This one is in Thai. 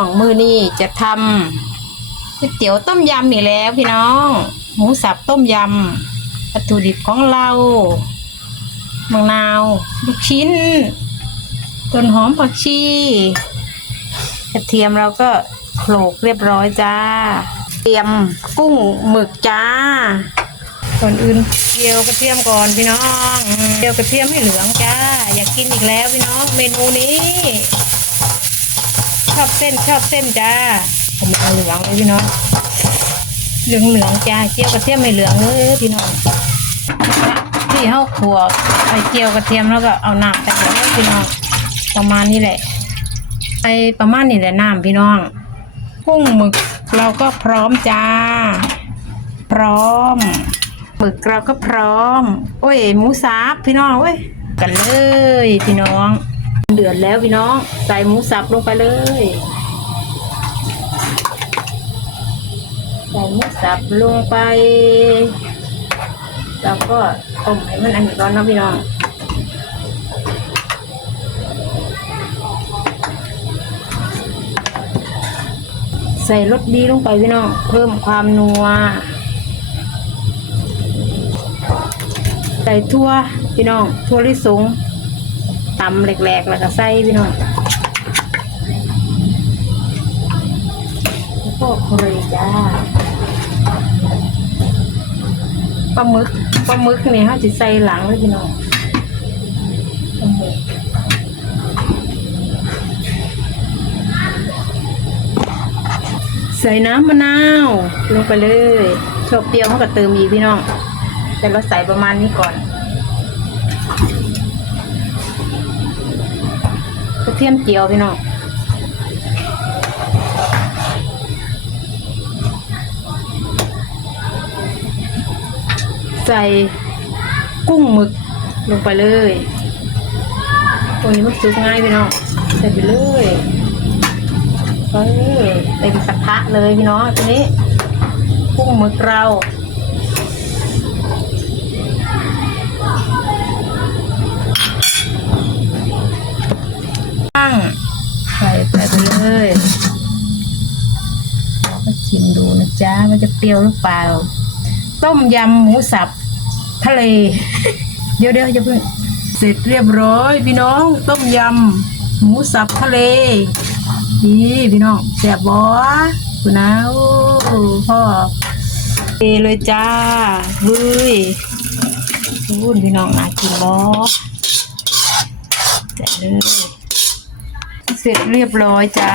ของมือนี่จะทำก๋วยเตี๋ยวต้มยำนี่แล้วพี่น้อง หมูสับต้มยำวัตถุดิบของเรามะนาว ลูกชิ้น ต้นหอมผักชีกระเทียมเราก็โขลกเรียบร้อยจ้า เตรียมกุ้งหมึกจ้า ก่อนอื่นเจียวกระเทียมก่อนพี่น้องเจียวกระเทียมให้เหลืองจ้า อยากกินอีกแล้วพี่น้อง เมนูนี้ อบเส้นชอบเส้นจ้าผมเอาเหลืองเลยพี่น้องเหลืองเหลืองจ้าเจียวกระเทียมไม่เหลืองเลยพี่น้องที่เขาขัวไอเจียวกระเทียมแล้วก็เอาน้ำใส่ไปเลยพี่น้องประมาณนี้แหละไอประมาณนี้แหละน้ำพี่น้องกุ้งหมึกเราก็พร้อมจ้า พร้อมหมึกเราก็พร้อม โอ้ยหมูสับพี่น้องเว้ยกันเลยพี่น้อง เดือดแล้วพี่น้อง ใส่หมูสับลงไปเลย ใส่หมูสับลงไป แล้วก็ต้มให้มันอันนี้ก่อนนะพี่น้องใส่รสดีลงไปพี่น้องเพิ่มความนัว ใส่ทั่วพี่น้องทั่วลิสง ตำแหลกๆ แล้วก็ใส่พี่น้องแล้วก็โคเรจ้าปลาหมึกปลาหมึกนี่เขาจะใส่หลังเลยพี่น้องใส่น้ำมะนาวลงไปเลยชอบเปรี้ยวเขาก็เติมอีกพี่น้อง แต่เราใส่ประมาณนี้ก่อน กระเทียมเจียวพี่น้องใส่กุ้งหมึกลงไปเลยตัวนี้มันสุกง่ายพี่น้องใส่ไปเลยเออเต็มกระทะเลยพี่น้องตัวนี้กุ้งหมึกเรา เลยมาชิมดูนะจ๊ะมันจะเปรี้ยวหรือเปล่า ต้มยำหมูสับทะเล เดี๋ยวเดี๋ยวจะเพิ่งเสร็จเรียบร้อย พี่น้อง ต้มยำหมูสับทะเลนี่พี่น้องแซ่บบอคุณนะโอ้พ่อเทเลยจ้าเฮ้ยพูดพี่น้องน่ากินบอใส่เลย เสร็จเรียบร้อยจ้า